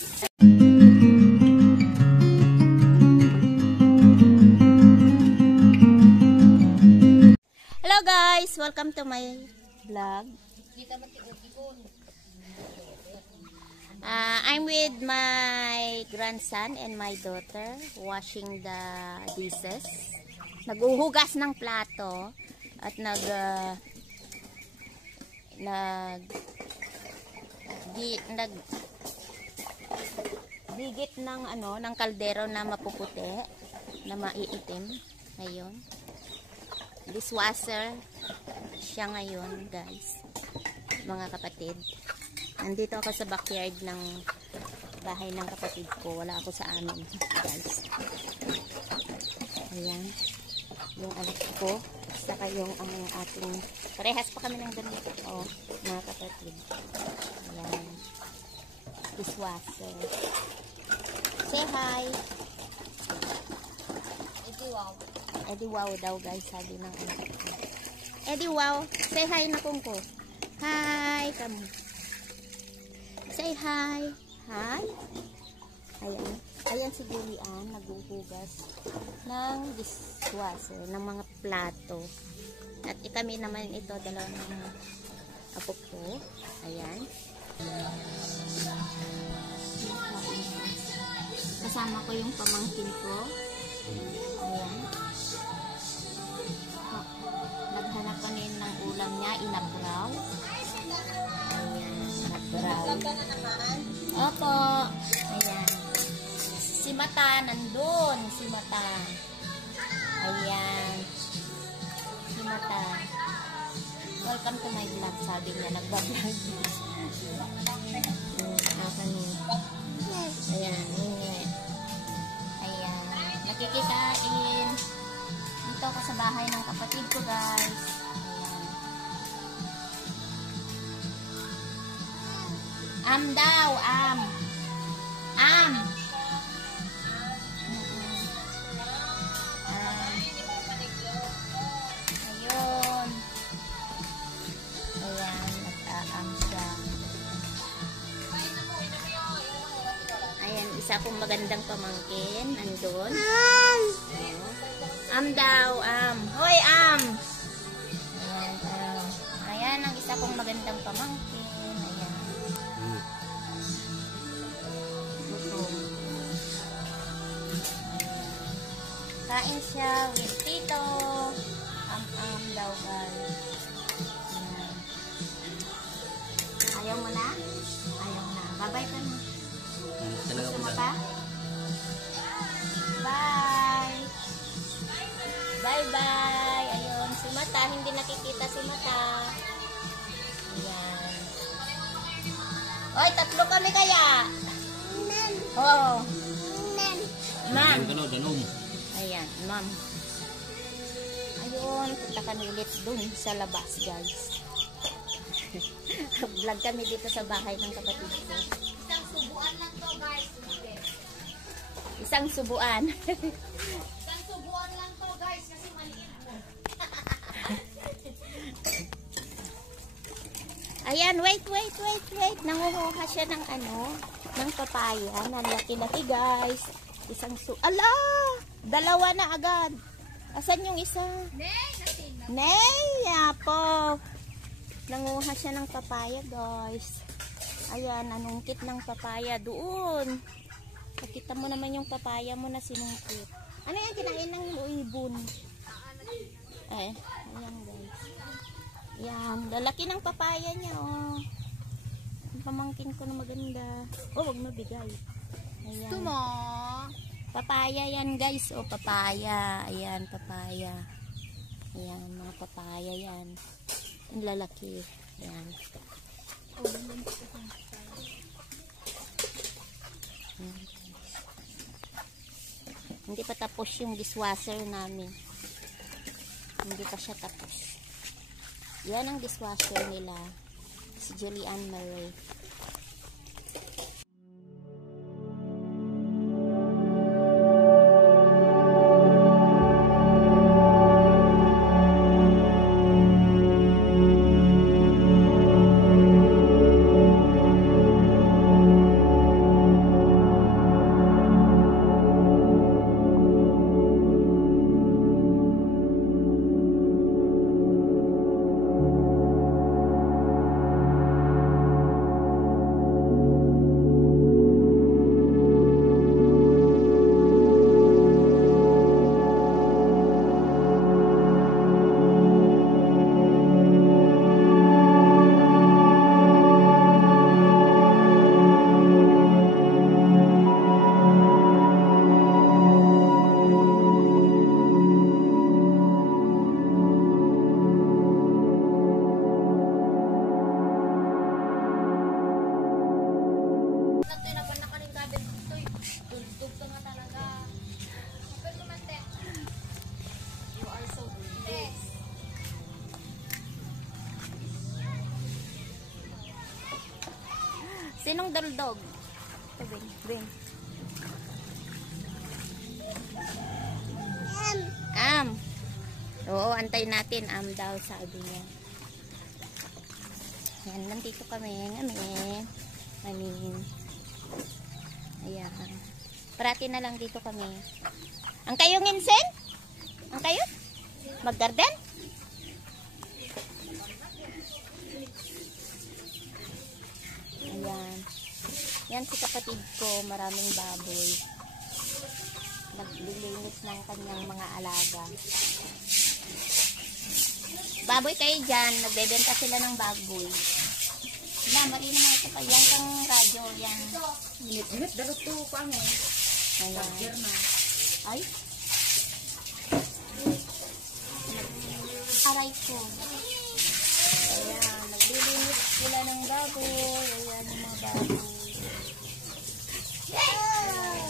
Hello guys, welcome to my vlog. I'm with my grandson and my daughter washing the dishes. Naghuhugas ng plato at digit ng ng kaldero na mapuputi, na maiitim ngayon. Dishwasher siya ngayon, guys. Mga kapatid. Nandito ako sa backyard ng bahay ng kapatid ko. Wala ako sa amin, guys. Ayan. Yung anak ko. Saka yung ating parehas pa kami ng ganito. Oh, mga kapatid. Ayan. Dishwasher. Say hi. Eddie wow. Eddie wow daw, guys, sabi ng anak ko. Eddie wow. Say hi na kung ko. Hi. Come. Say hi. Hi. Ayan. Ayan si Julian, naghuhugas ng dishwasher, ng mga plato. At kami naman ito, dalawang apo ko. Ayan. Kasama ko yung pamangkin ko. Ayan. Oh, naghanap kami ng ulam niya, inabraw. Ayan, inabraw. Opo. Ayan. Si Mata, nandun. Si Mata. Ayan. Si Mata. Welcome to my vlog, sabi niya. Nagbablog. Ayan. Ayan. Nakikikain. Dito ako sa bahay ng kapatid ko, guys. Ayan. Daw. Am. Ayun. Ayan. Nag-aam siya. Ayan. Isa akong magandang pamangkin. Andun. Daw. Hoy, Ayan. Ayan. Ang isa akong magandang pamangkin. Ayan. Kain siya with tito. Daw, guys. Ayan. Ayaw mo na? Ayaw na. Bye-bye ka na. Gusto mo pa? Bye! Bye-bye! Ayun, si Mata. Hindi nakikita si Mata. Ayan. Oy, tatlo kami kaya? Oo. Ma'am. Ayan, ma'am. Ayun, punta kami ulit dun sa labas, guys. Vlog kami dito sa bahay ng kapatid ko. Isang subuan lang to, guys. Isang subuan. Isang subuan lang to, guys, kasi maliit mo. Ayan, wait. Nanguhuha siya ng ng papaya. Nalaki-laki, guys. Ala! Dalawa na agad. Asan yung isa? Nay, yapo. Nanguha siya ng papaya, guys. Ayan, nanungkit ng papaya doon. Nakita mo naman yung papaya mo na sinungkit. Ano yan? Kinain ng ibon. Ayan, guys. Ayan, lalaki ng papaya niya, oh. Ang pamangkin ko na maganda. Oh, wag mabigay. Ayan. Gusto mo? Papaya yan, guys. Oh, papaya. Ayan, papaya. Ayan, mga papaya yan. Ang lalaki. Ayan. Hindi pa tapos yung dishwasher namin. Hindi pa siya tapos. Yan ang dishwasher nila. Si Julian Marie. Sinong daldog? Ito, Ben. Ben. Am. Oo, antay natin. Am daw, sabi niya. Yan, nandito kami. Amin. Ayan. Parati na lang dito kami. Ang kayo nginsen? Ang kayo? Mag-garden? Ayan. Yan si kapatid ko. Maraming baboy. Naglilinis ng kanyang mga alaga. Baboy kayo dyan. Nagbebenta sila ng baboy. Wala, mali naman ito pa. Yan kang radyo. Yan. Init, dalot to ko ano. Ayan. Ay. Aray ko. Ayan. Naglilinis sila ng baboy. Ayan yung mga baboy. Ayan.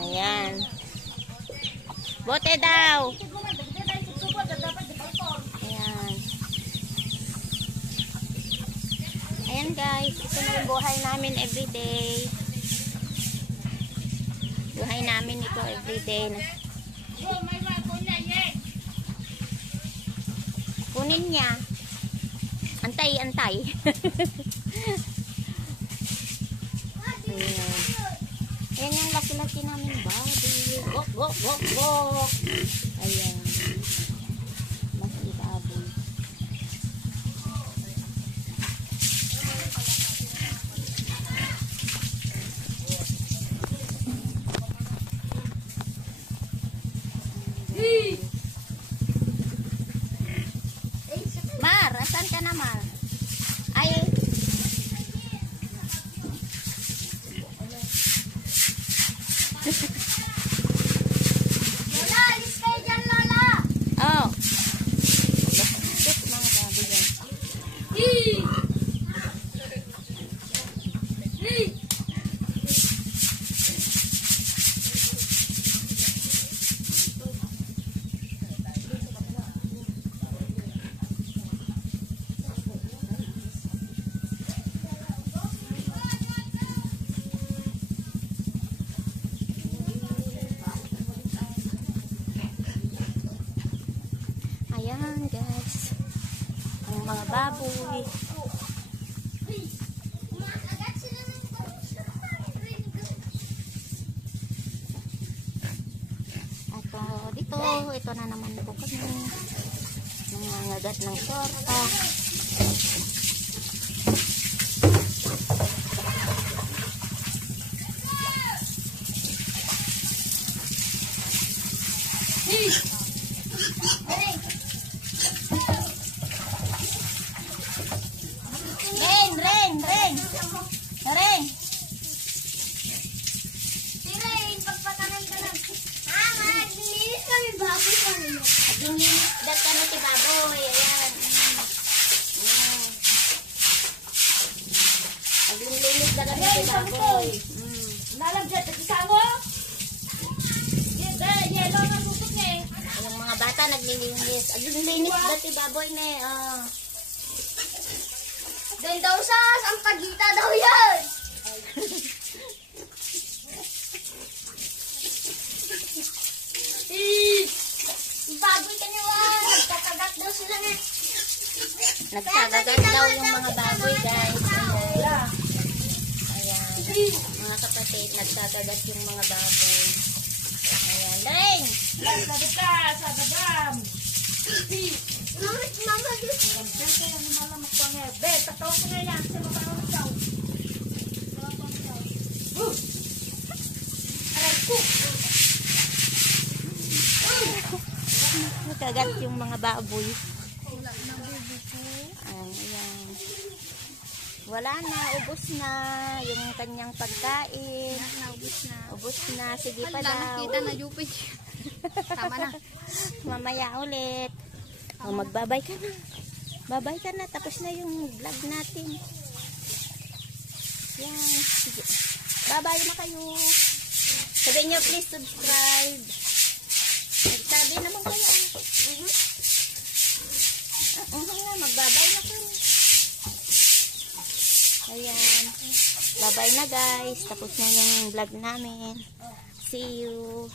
Ayan. Bote daw. Ayan. Ayan guys. Ito na yung buhay namin everyday. Buhay namin ito everyday. Kunin niya. Antay. Ayan. Ayan yung laki-laki namin baboy. Gok. Ayan. Mas baboy. Mar, asan ka na, Mar? Ay. Lola, alis kayo dyan, Lola. Oh. Bakit mga baboy yan? Ayan guys, ang mga baboy. At dito, ito na naman po kami. Nangangagat ng sorta. Ren! Si Rain, pagpatanan ka lang. Maglinis kami baboy kami. Naglinis dat ka na si baboy. Ayan. Naglinis dat ka na si baboy. Nalagyan, isama? Yellow na susok eh. Yung mga bata naglilinis. Naglinis dat si baboy na eh. Doon daw sa Sampagita daw yan. Baboy ka naman. Nagkakagat daw sila na. Nagkagagat daw yung mga baboy guys. Ayan. Mga kapatid, nagkagagat yung mga baboy. Ayan. Daring! Sabi ka, sa badam. Mama, Nagkagat yung mga baboy. Ayan. Wala na, ubos na yung kanyang pagkain. Naubos na. Ubos na, sige pa Wala, daw. nakita na Jupit. Tama na. Mamaya ulit. O, magbabay ka na. Babay ka na, tapos na yung vlog natin. Yan, sige. Bye-bye na kayo. Sabihin nyo, please subscribe. Sabi naman kayo. Nga, magbabay na kayo. Ayan. Bye-bye na guys. Tapos na yung vlog namin. See you.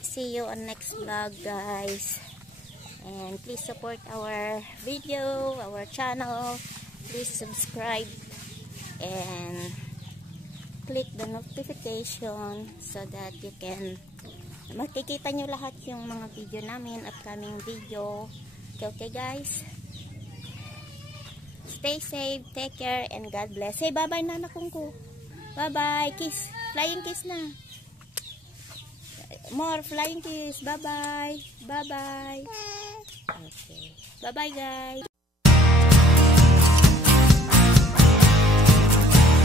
See you on next vlog guys. And please support our video, our channel. Please subscribe and click the notification so that you can makikita nyo lahat yung mga video namin, upcoming video. Okay guys. Stay safe, take care, and God bless. Say bye-bye na nakungko. Bye-bye. Kiss. Flying kiss na. More flying kiss. Bye-bye. Bye-bye. Okay. Bye-bye guys.